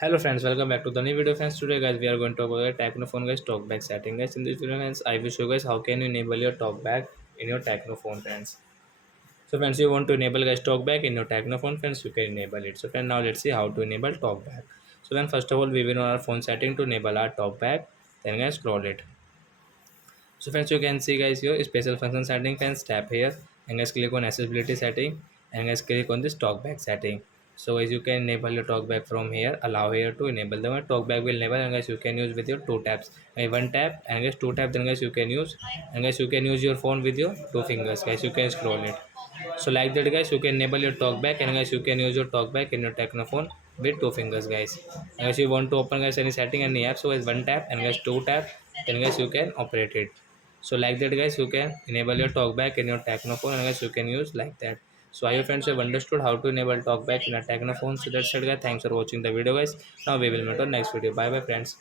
Hello friends, welcome back to the new video friends. Today guys we are going to talk about the Technophone guys talkback setting guys. In this video guys I will show you guys how can you enable your talkback in your Technophone friends. So friends, you want to enable guys talkback in your Technophone friends, you can enable it. So friends, now let's see how to enable talkback. So then first of all we will on our phone setting to enable our talkback, then guys scroll it. So friends, you can see guys your special function setting, friends tap here and guys click on accessibility setting and guys click on this talkback setting. So guys you can enable your talkback from here, allow here to enable the talkback will enable, and guys you can use with your two taps. One tap and guys two tap, then guys you can use, and guys you can use your phone with your two fingers guys, you can scroll it. So like that guys you can enable your talkback, and guys you can use your talkback in your Technophone with two fingers guys. And guys you want to open guys any setting, any app, so guys one tap and guys two tap, then guys you can operate it. So like that guys you can enable your talkback in your Technophone, and guys you can use like that. So I hope friends have understood how to enable talkback in a Technophone. So that's it guys, thanks for watching the video guys. Now we will meet on next video. Bye bye friends.